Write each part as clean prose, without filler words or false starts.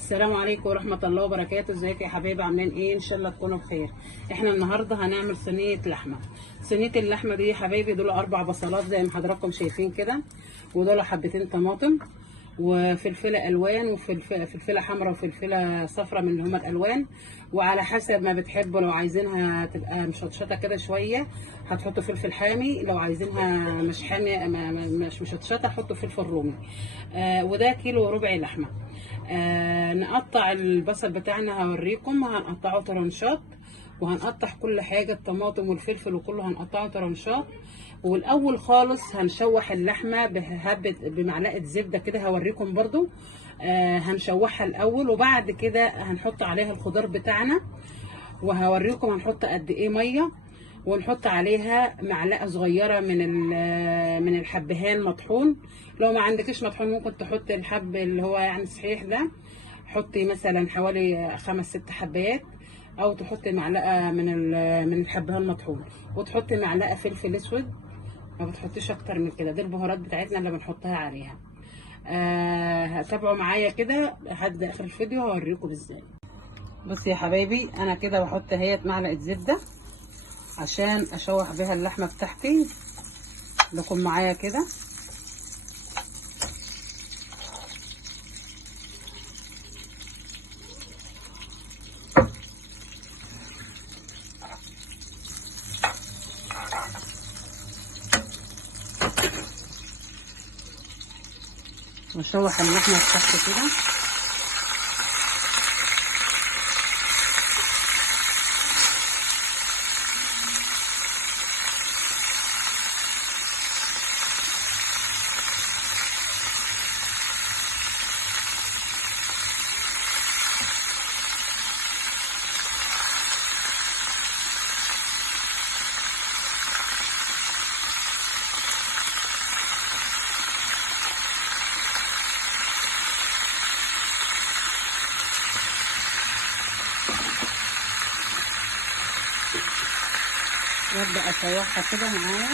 السلام عليكم ورحمة الله وبركاته. ازيكم يا حبايبي؟ عاملين ايه؟ ان شاء الله تكونوا بخير. احنا النهارده هنعمل صينية لحمة. صينية اللحمة دي يا حبايبي دول 4 بصلات زي ما حضراتكم شايفين كده، ودول حبتين طماطم وفلفله الوان وفلفله حمراء وفلفله صفراء من اللي هما الالوان، وعلى حسب ما بتحبوا. لو عايزينها تبقى مشطشطه كده شويه هتحطوا فلفل حامي، لو عايزينها مش حامي مش مشطشطه حطوا فلفل رومي. وده كيلو وربع لحمه. نقطع البصل بتاعنا، هوريكم هنقطعه طرنشات، وهنقطع كل حاجه الطماطم والفلفل وكله هنقطعه طرنشات. والاول خالص هنشوح اللحمه بمعلقه زبده كده، هوريكم برضو. هنشوحها الاول وبعد كده هنحط عليها الخضار بتاعنا، وهوريكم هنحط قد ايه ميه، ونحط عليها معلقه صغيره من الحبهان مطحون. لو ما عندكش مطحون ممكن تحط الحب اللي هو يعني صحيح ده، حطي مثلا حوالي 5-6 حبات، او تحطي معلقه من الحبهان مطحون، وتحطي معلقه فلفل اسود، ما بتحطيش اكتر من كده. دي البهارات بتاعتنا اللي بنحطها عليها. تابعوا معايا كده لحد اخر الفيديو هوريكم ازاي. بصي يا حبايبي انا كده بحط اهيت معلقه زبده عشان اشوح بيها اللحمه بتاعتي لكم معايا كده. واشوح اللحمه بتاعتي كده. وابدا اشوحها كده معايا.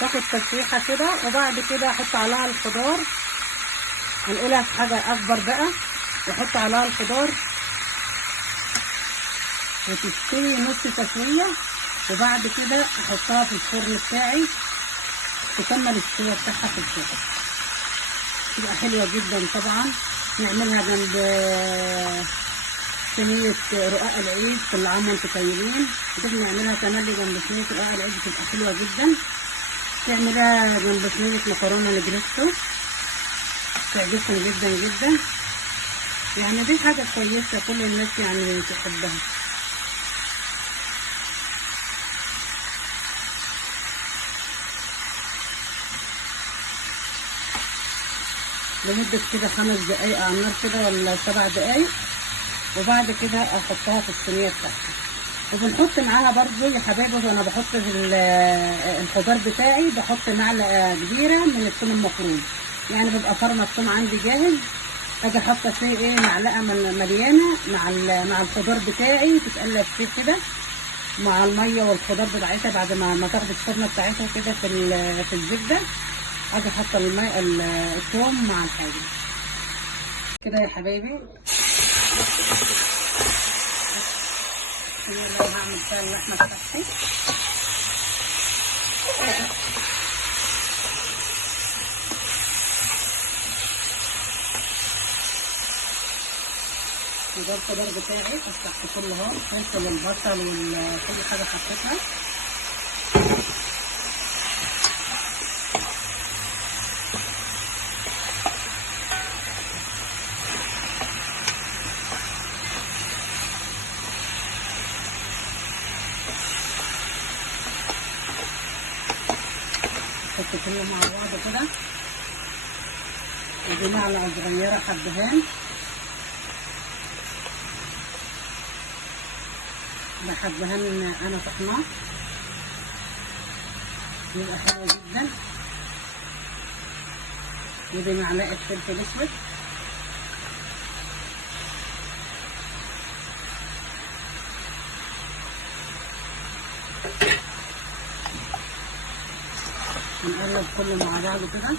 تاخد تشويحه كده، وبعد كده احط عليها الخضار. هنقولها في حاجه اكبر بقى، واحط عليها الخضار وتستوي نص تسويه، وبعد كده احطها في الفرن بتاعي تكمل السوا بتاعها في الفرن. تبقى حلوه جدا طبعا. نعملها جنب صينيه رقاق العيد، كل عام وانتم طيبين. ممكن نعملها كمان جنب صينيه رقاق العيد، بتبقى حلوه جدا. تعملها جنب صينيه مكرونه نجريسكو، تعجبكم جدا جدا. يعني دي حاجه كويسه كل الناس يعني تحبها. لمدة كده 5 دقايق على النار كده، ولا 7 دقايق، وبعد كده احطها في الصينية بتاعتي. وبنحط معاها برضو يا حبايبي، وانا بحط في الخضار بتاعي بحط معلقة كبيرة من الثوم المفروم. يعني ببقى فرمة الثوم عندي جاهز، اجي حاطة فيه ايه معلقة مليانة مع الخضار بتاعي، تتقلب فيه كده مع المية والخضار بتاعتها. بعد ما تاخد الفرنة بتاعتها كده في الزبدة، اجي حاطه الثوم مع الحاجه كده يا حبايبي. هي اللي هعمل فيها اللحمه بتاعتي. وده الخضار بتاعي فتحت كله اهو، الفلفل والبصل وكل حاجه حطيتها. نحط كله مع بعض كده. ودي معلقه صغيره حبهان، ده حبهان انا طحناه، بيبقى حلو جدا. ودي معلقه فلفل اسود، ونقلب كله مع بعضه كده.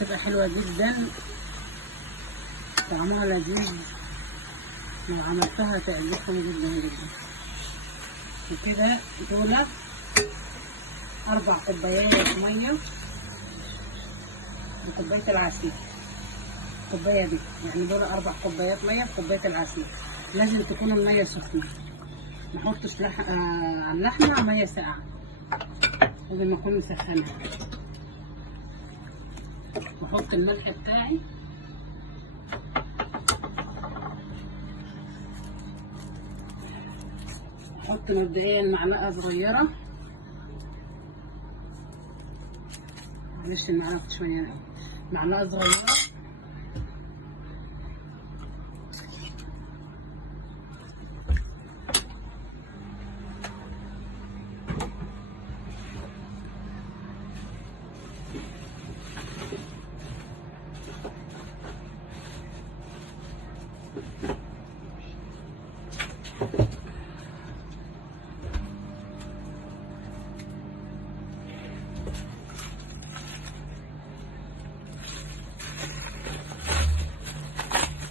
تبقى حلوة جدا، طعمها لذيذ، لو عملتها تعجبكم جدا جدا. وكده دول 4 كوبايات ميه بكوبايه العسل. الكوبايه دي يعني دول 4 كوبايات ميه بكوبايه العسل. لازم تكون الميه سخنه، ما احطش على اللحمه ميه ساقعه، لازم اكون مسخنها. واحط الملح بتاعي، احط مبدئيا معلقه صغيره، معلش المعلقه شويه، معلقه صغيره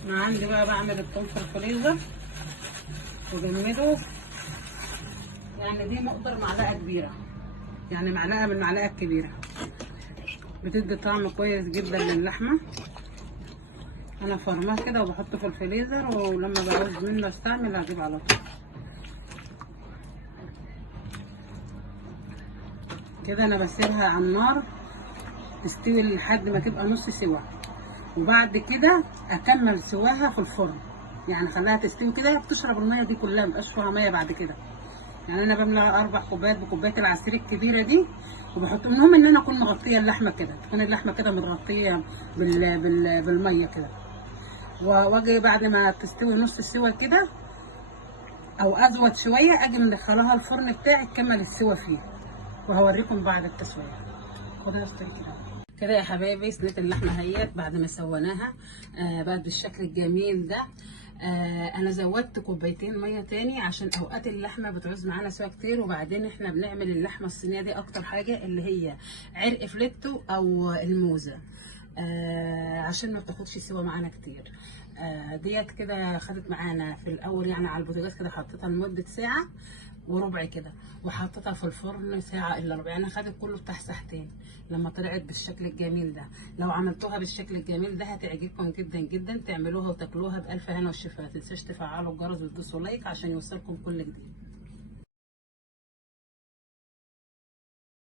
انا عندي بقى بعمل الثوم في الفريزر وجمده، يعني دي مقدار معلقه كبيره، يعني معلقه من المعلقه الكبيره، بتدي طعم كويس جدا للحمه. انا فرماه كده وبحطه في الفريزر، ولما بعوز منه استعمل هجيب على طول. كده انا بسيبها على النار تستوي لحد ما تبقى نص سوا، وبعد كده اكمل سواها في الفرن، يعني خليها تستوي كده، بتشرب الميه دي كلها، مبقاش فيها ميه بعد كده. يعني انا بملى 4 كوبايات بكوبايه العصير الكبيره دي وبحط. المهم ان انا اكون مغطيه اللحمه كده، تكون اللحمه كده متغطيه بالميه كده. واجي بعد ما تستوي نص سوا كده او ازود شويه، اجي مدخلها الفرن بتاعي تكمل السوا فيه، وهوريكم بعد التسويه. خدها استوي كده. كده يا حبايبي صينيه اللحمه اهيت بعد ما سويناها بعد بالشكل الجميل ده. انا زودت كوبايتين ميه تاني عشان اوقات اللحمه بتعوز معانا سوا كتير، وبعدين احنا بنعمل اللحمه الصينيه دي اكتر حاجه اللي هي عرق فليتو او الموزه، عشان ما بتاخدش سوا معانا كتير. ديت كده خدت معانا في الاول يعني على البوتاجاز كده، حطيتها لمده ساعه وربع كده، وحطيتها في الفرن ساعه الا ربع، يعني خدت كله بتاع ساعتين لما طلعت بالشكل الجميل ده. لو عملتوها بالشكل الجميل ده هتعجبكم جدا جدا، تعملوها وتاكلوها بالف هنا والشفا. ما تنساش تفعلوا الجرس وتدوسوا لايك عشان يوصلكم كل جديد.